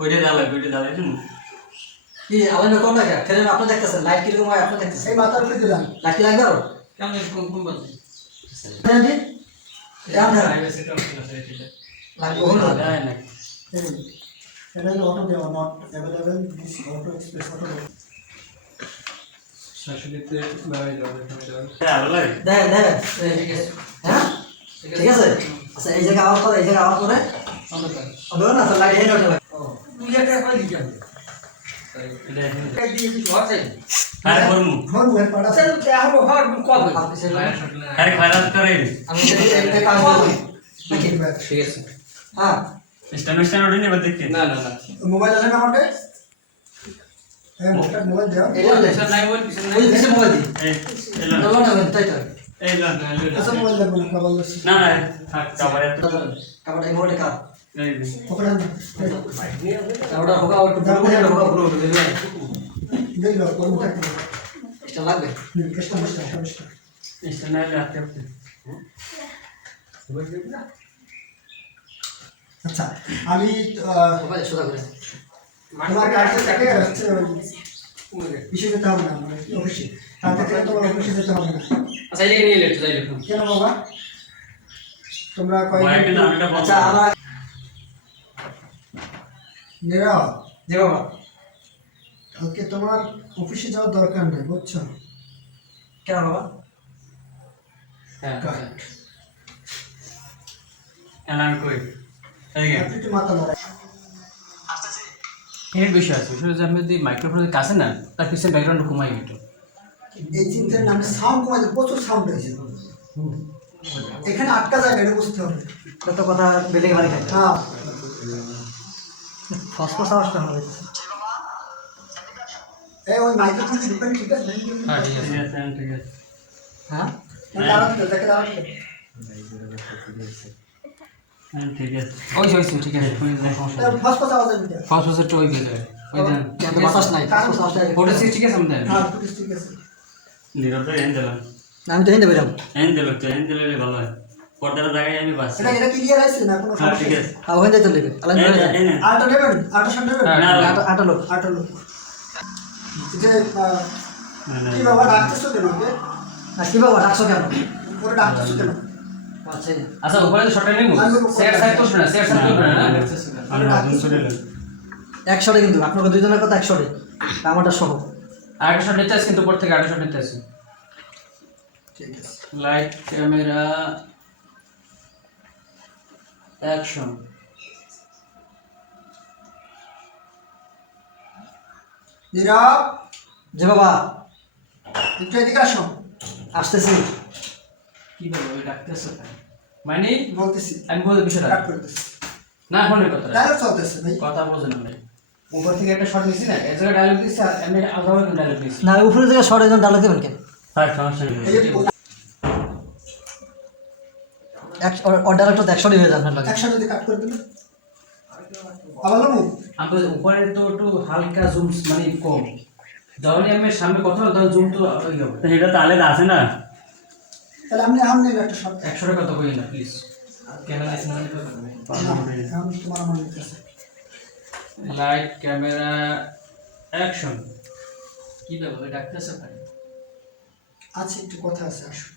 ওইটা জ্বালাই দিন কি আলাদা কোন লাগা ফেরেন আপনি দেখতেছেন লাইট কি রকম হয় আপনি দেখতেছেন এই মাথার উপরে দিলাম লাইট কি লাগবে আর কেমন কোন বাজে জানি জান না প্রাইভেসি টা আছে এটা লাগবে হলো না না এটা হলো অটো দেওয়া not available this auto express auto শাশুড়িতে বাইরে যাবে হ্যাঁ ভালো লাগে দেন দেন হ্যাঁ ঠিক আছে আচ্ছা এই জায়গা আওয়াজ করে এই জায়গা আওয়াজ করে হবে না তো লাইট হেড হবে তুই একটা করে দিবি এটা দিয়ে কি হচ্ছে আরে করমু ফোন ওয়েব পাড়া স্যার দেখার হওয়ার কবে আপনি সে আরে খারাপ করে আমি এই কাজ করব ঠিক আছে হ্যাঁ স্ট্যান্ড ওড়ে নেবে দেখতে না মোবাইল আছে না আমাদের হ্যাঁ মোবাইল দাও এটা লে স্যার নাই বল পিছনে ওই দিছে মোবাইল দি এই এলো না না তাই তো এই লো আচ্ছা মোবাইল লাগবে না কেবল না না থাক কভার এত কাপড় এই মোবাইল কাপ এই পকড়া না ওটা হোগা ওটা পুরো হোগা পুরো দেই লো কোন থাকে এটা লাগবে কষ্ট কষ্ট কষ্ট স্ট্যান্ড আরে আপনি আচ্ছা আমি মোবাইল সোজা করে তোমার কাছে থেকে হচ্ছে ইসে যেতে হবে না মানে অফিসে তার থেকে তোমার অফিসে যেতে হবে না আচ্ছা এদিকে নিয়ে লেট যাই দেখুন কেন বাবা তোমরা কয়েকদিন কয়েকদিন আমিটা আচ্ছা আমার নেরা জি বাবা কালকে তোমার অফিসে যাওয়ার দরকার নেই বুঝছো কেন বাবা হ্যাঁ কাট এলান কই এদিকে আপনি একটু মাথা লড়াই এর বিষয় আছে শুধু যে আমি যদি মাইক্রোফোনের কাছে না তার পিছনে ব্যাকগ্রাউন্ড কমাই একটু এই চিন্তার নামে সাউন্ড কমাতে প্রচুর সাউন্ড হয়েছে এখানে আটকা যায় না এটা বুঝতে হবে কত কথা বেলে ভারী খাই হ্যাঁ ফসফরাস আওয়াজটা হবে এই ওই মাইক্রোফোন ডিপেন্ড ঠিক আছে হ্যাঁ ঠিক আছে ঠিক আছে হ্যাঁ দাঁড়াতে দেখে দাঁড়াতে হ্যাঁ ঠিক আছে ওই যে ঠিক আছে কোনো সমস্যা নেই ফার্স্ট কথা আওয়াজ দিতে ফার্স্ট বছরটা ওই গেছে ওই দেন এত বাতাস নাই ফসফরাস আওয়াজটা ওটা ঠিক আছে আমাদের হ্যাঁ ঠিক আছে নীরব তো এন দিলাম আমি তো হিন্দে বেরাম এন দিল তো এন দিলে ভালো হয় পর্দার জায়গায় আমি বাস এটা এটা ক্লিয়ার আছে না কোনো হ্যাঁ সমস্যা ঠিক আছে আর ওখানে তো লেবে আলাদা এই করে এই আটা নেবেন আটা শান নেবেন না আটা লোক আটা লোক যে না কি বাবা ডাকতেছো কেন ওকে আর কি বাবা ডাকছো কেন ওরে ডাকতেছো কেন আচ্ছা আচ্ছা উপরে তো শর্টটা নেব শেয়ার সাইড তো শুনা শেয়ার সাইড তো না আমি রাজন চলে এলাম 100 কিন্তু আপনাদের দুইজনের কথা 100 আমারটা সহ আরেকটা শট নিতে আছে কিন্তু উপর থেকে আরেকটা শট নিতে আছে ঠিক আছে লাইট ক্যামেরা অ্যাকশন নীরব যে বাবা একটু এদিকে আসো আসতেছি কি বলবো ওই ডাকতেছে মানে বলতেছি আমি বলতে বিষয়টা কাট করতেছি না ফোনের কথা ডায়লগ চলতেছে ভাই কথা বোঝেন না উপর থেকে একটা শট নিছি না এর জায়গায় ডায়লগ দিছি আর আমি আলাদা ডায়লগ দিছি না উপরে থেকে শর্ট একজন ডালে দেবেন কেন থাক সমস্যা নেই এই যে অর্ডার একটা 100 হয়ে যাবে আপনার একসাথে যদি কাট করে দিলে আবার লোক আমি উপরে তো একটু হালকা জুম মানে কম যখন আমি সামনে কথা বলতাম তখন জুম তো ওই হবে তো সেটা তো আলাদা আছে না তাহলে আপনি আম নেবেন একটা শট 100 টাকা তো কই না প্লিজ ক্যামেরা আমি তোমার আমার নিতেছে লাইট ক্যামেরা অ্যাকশন কি ব্যাপার ডাকতেছে ভাই আছে একটু কথা আছে আসো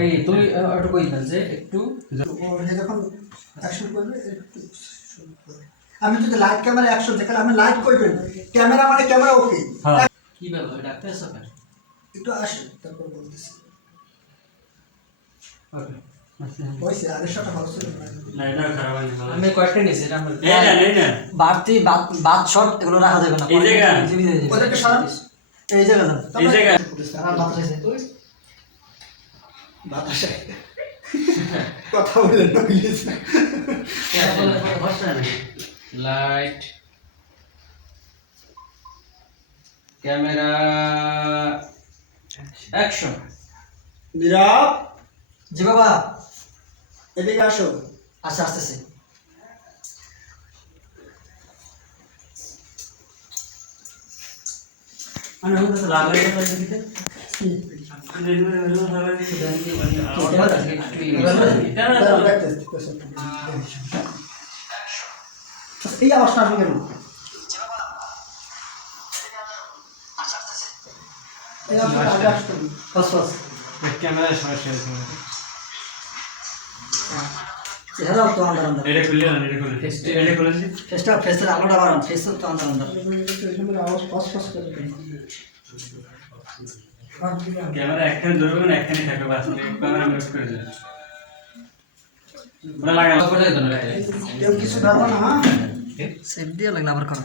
এই তুই একটু কই না যে একটু ও হে যখন অ্যাকশন করবে একটু শুরু করবে। আমি যদি লাইট ক্যামেরা অ্যাকশন দেখালে আমি লাইট করবেন ক্যামেরা মানে ক্যামেরা ওকে হ্যাঁ কি ব্যাপার ডাকতেছে ভাই একটু আসে তারপর বলতেছি ওকে হয়েছে আগের শটটা ভালো ছিল না এটা খারাপ হয়নি ভালো আমি কয়েকটা নিয়েছি এটা আমার এই না বাড়তি বাদ শট এগুলো রাখা যাবে না এই জায়গা? ওদেরকে সরান এই জায়গা দেন এই জায়গা আর বাতাস আছে বাতাসে কথা বলেন না প্লিজ লাইট ক্যামেরা অ্যাকশন নীরব জি বাবা এদিকে আসো আচ্ছা আসতেছি আমি এখন তো লাগাই দিতে এই আওয়াজটা আসবে কেন? এই আওয়াজটা আগে আসতো না। ফাস ফাস ক্যামেরার সমস্যা আছে চেহারাও তো আন্দার আন্দার এটা খুললে না এটা খুলে এটা খুলেছি ফেসটা আলোটা বাড়ান ফেস তো আন্দার আন্দার এখানে আওয়াজ ফাস ফাস করে কেন? ক্যামেরা একখানে ধরবে না একখানে থাকবে বাস ক্যামেরা মিউট করে দেবে ওটা লাগানো করে দেন কেউ কিছু ভাবো না, হ্যাঁ? সেভ দিয়ে লাগলে আবার করো